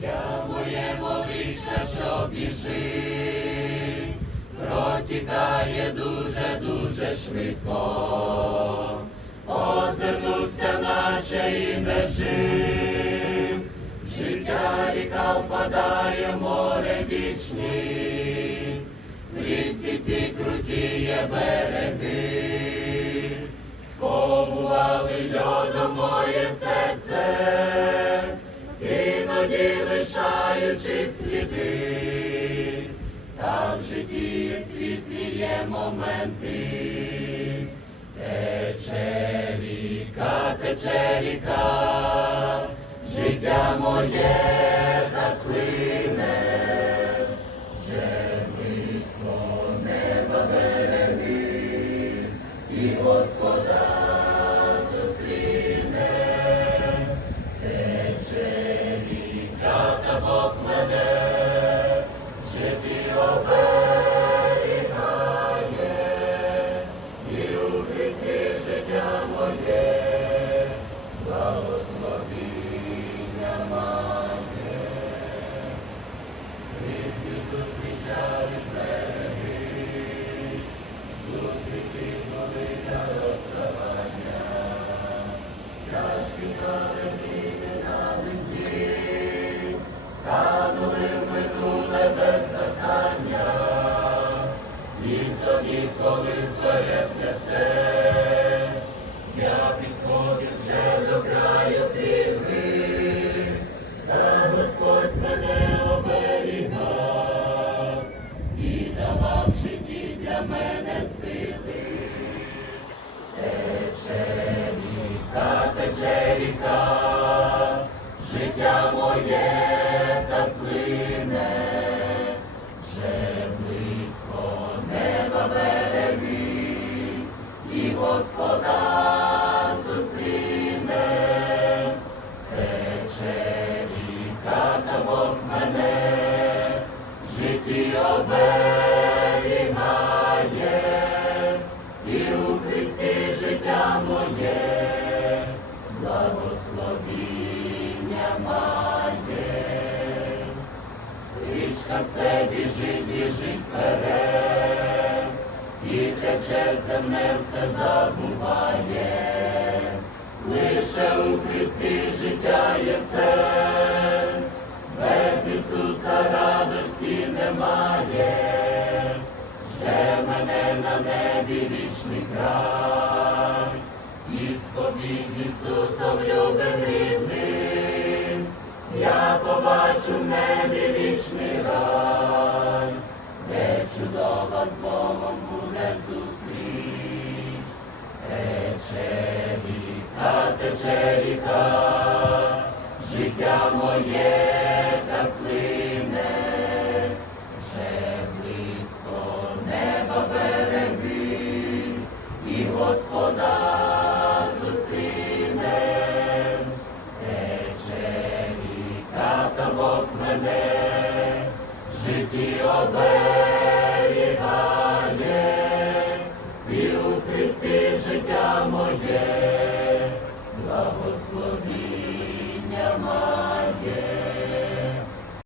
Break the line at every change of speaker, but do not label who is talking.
життя моє мовичка, що біжить, протікає дуже, дуже швидко, озирнувся, наче і не жив, життя ріка впадає в море вічність, в річці ці крутіє береги, іноді лишаючи сліди, та в житті світлі є моменти, тече ріка, тече ріка, життя моє коли вперед несе, я підходив вже до краю пігли, та Господь мене оберігав і давав житті для мене сили. Тече ріка, тече ріка, життя моє Господа зустріне. Тече ріка, та Бог мене в житті оберігає, і у Христі життя моє, благословіння має. Річка все біжить, біжить вперед, тече земне все забуває. Лише у Христі життя є сенс, без Ісуса радості немає, жде мене на небі вічний край, і спокій з Ісусом любим рідним, я побачу в небі вічний рай, тече ріка, життя моє Yeah.